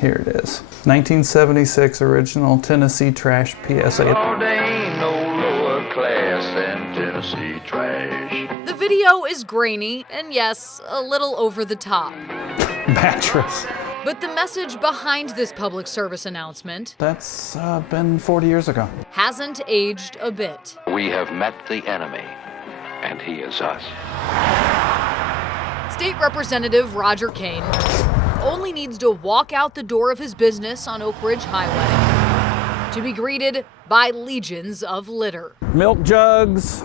Here it is. 1976 original Tennessee trash PSA. Oh, there ain't no lower class than Tennessee trash. The video is grainy and, yes, a little over the top. Mattress. But the message behind this public service announcement, That's been 40 years ago. hasn't aged a bit. We have met the enemy, and he is us. State Representative Roger Kane only needs to walk out the door of his business on Oak Ridge Highway to be greeted by legions of litter. Milk jugs,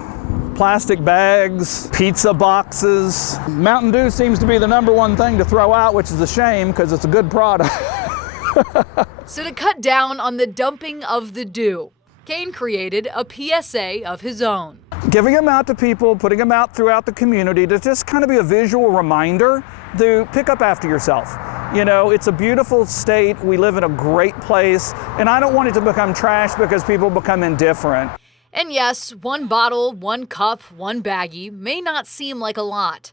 plastic bags, pizza boxes. Mountain Dew seems to be the #1 thing to throw out, which is a shame because it's a good product. So to cut down on the dumping of the dew, Kane created a PSA of his own. Giving them out to people, putting them out throughout the community to just kind of be a visual reminder to pick up after yourself. You know, it's a beautiful state. We live in a great place, and I don't want it to become trash because people become indifferent. And yes, one bottle, one cup, one baggie may not seem like a lot,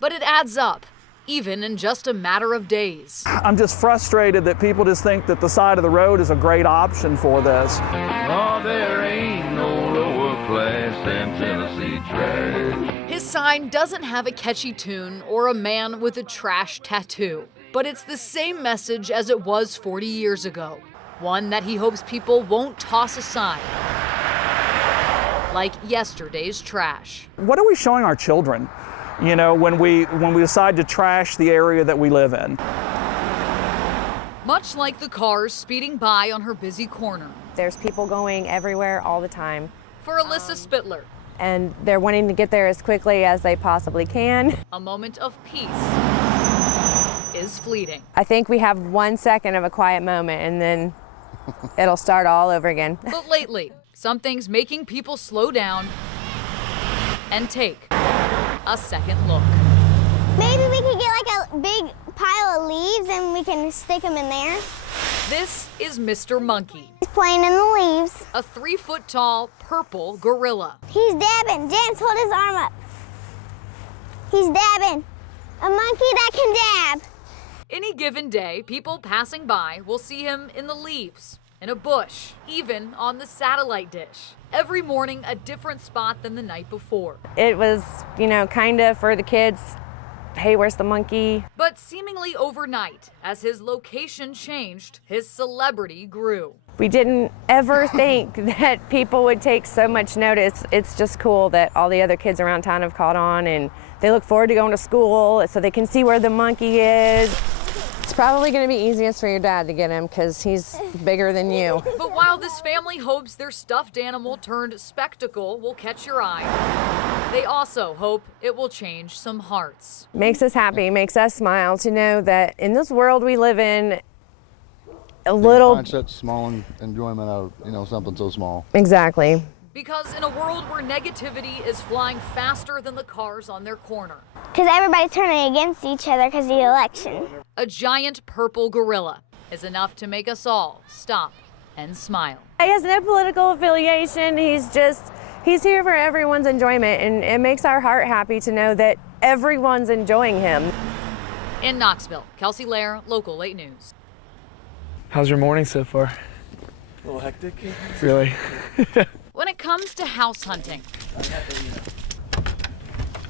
but it adds up, even in just a matter of days. I'm just frustrated that people just think that the side of the road is a great option for this. Oh, there ain't no lower class than Tennessee trash. His sign doesn't have a catchy tune or a man with a trash tattoo, but it's the same message as it was 40 years ago. One that he hopes people won't toss aside, like yesterday's trash. What are we showing our children, you know, when we decide to trash the area that we live in? Much like the cars speeding by on her busy corner. There's people going everywhere all the time. For Alyssa Spittler, And they're wanting to get there as quickly as they possibly can. a moment of peace is fleeting. I think we have 1 second of a quiet moment and then it'll start all over again. But lately, something's making people slow down and take a second look. Maybe we could get like a big pile of leaves and we can stick them in there. This is Mr. Monkey, He's playing in the leaves. a 3-foot-tall purple gorilla. He's dabbing. James, hold his arm up. He's dabbing. A monkey that can dab. Any given day, people passing by will see him in the leaves, in a bush, even on the satellite dish. Every morning, a different spot than the night before. It was, kind of for the kids, hey, where's the monkey? But seemingly overnight, as his location changed, his celebrity grew. We didn't ever think that people would take so much notice. It's just cool that all the other kids around town have caught on and they look forward to going to school so they can see where the monkey is. It's probably going to be easiest for your dad to get him because he's bigger than you. But while this family hopes their stuffed animal turned spectacle will catch your eye, they also hope it will change some hearts. Makes us happy, makes us smile to know that in this world we live in, a little... Find such small enjoyment out of, something so small. Exactly. Because in a world where negativity is flying faster than the cars on their corner, Because everybody's turning against each other because of the election. a giant purple gorilla is enough to make us all stop and smile. He has no political affiliation. He's here for everyone's enjoyment, and it makes our heart happy to know that everyone's enjoying him. In Knoxville, Kelsey Leyrer, Local 8 News. How's your morning so far? A little hectic. Really? When it comes to house hunting,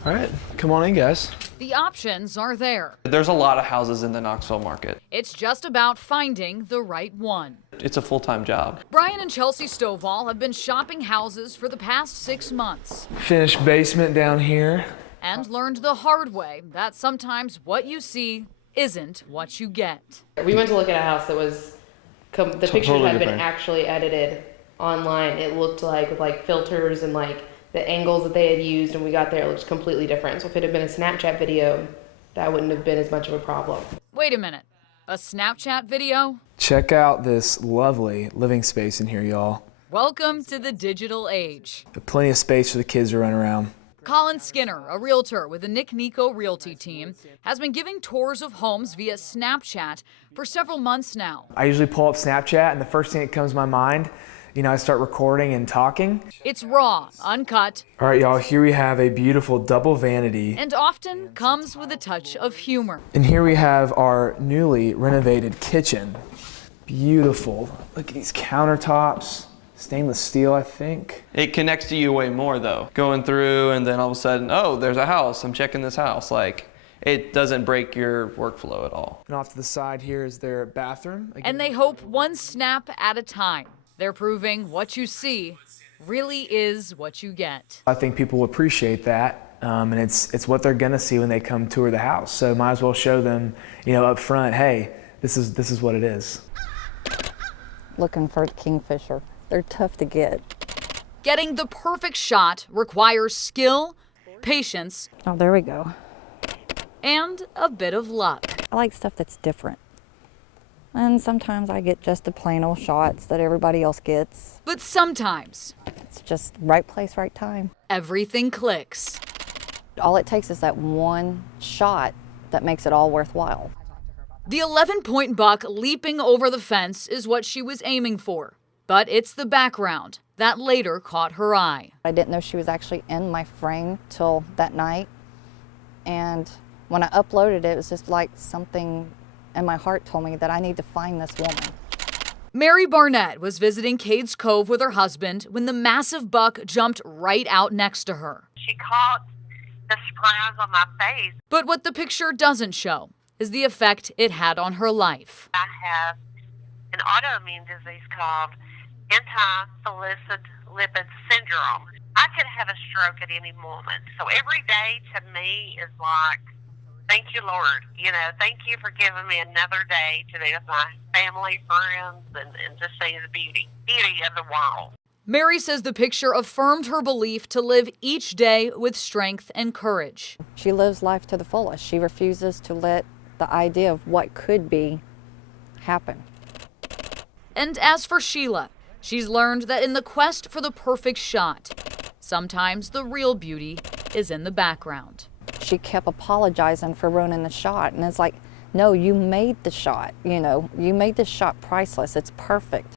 All right, come on in, guys. the options are there. There's a lot of houses in the Knoxville market. It's just about finding the right one. It's a full-time job. Brian and Chelsea Stovall have been shopping houses for the past 6 months Finished basement down here. and learned the hard way that sometimes what you see isn't what you get. We went to look at a house that was, the pictures Totally had been different. actually edited online. It looked like with filters and the angles that they had used, and we got there, it looked completely different. So if it had been a Snapchat video, that wouldn't have been as much of a problem. Wait a minute, a Snapchat video? Check out this lovely living space in here, y'all. Welcome to the digital age. Plenty of space for the kids to run around. Colin Skinner, a realtor with the Nick Nico Realty team, has been giving tours of homes via Snapchat for several months now. I usually pull up Snapchat and the first thing that comes to my mind, I start recording and talking. It's raw, uncut. All right, y'all, here we have a beautiful double vanity. And often comes with a touch of humor. And here we have our newly renovated kitchen. Beautiful. Look at these countertops. Stainless steel, I think. It connects to you way more though. Going through and then all of a sudden, oh, there's a house. I'm checking this house. Like, it doesn't break your workflow at all. And off to the side here is their bathroom. And they hope one snap at a time. They're proving what you see really is what you get. I think people will appreciate that, and it's what they're gonna see when they come tour the house. So might as well show them, up front, hey, this is what it is. Looking for kingfisher. They're tough to get. Getting the perfect shot requires skill, patience, Oh, there we go. and a bit of luck. I like stuff that's different. And sometimes I get just the plain old shots that everybody else gets. But sometimes It's just right place, right time. everything clicks. All it takes is that one shot that makes it all worthwhile. The 11-point buck leaping over the fence is what she was aiming for. But it's the background that later caught her eye. I didn't know she was actually in my frame till that night. And when I uploaded it, it was just like something in my heart told me that I need to find this woman. Mary Barnett was visiting Cades Cove with her husband when the massive buck jumped right out next to her. She caught the surprise on my face. But what the picture doesn't show is the effect it had on her life. I have an autoimmune disease called anti-phospholipid syndrome. I could have a stroke at any moment. So every day to me is like, thank you, Lord. Thank you for giving me another day to be with my family, friends, and just see the beauty of the world. Mary says the picture affirmed her belief to live each day with strength and courage. She lives life to the fullest. She refuses to let the idea of what could be happen. And as for Sheila, she's learned that in the quest for the perfect shot, sometimes the real beauty is in the background. She kept apologizing for ruining the shot. And it's like, no, you made the shot, you made this shot priceless. It's perfect.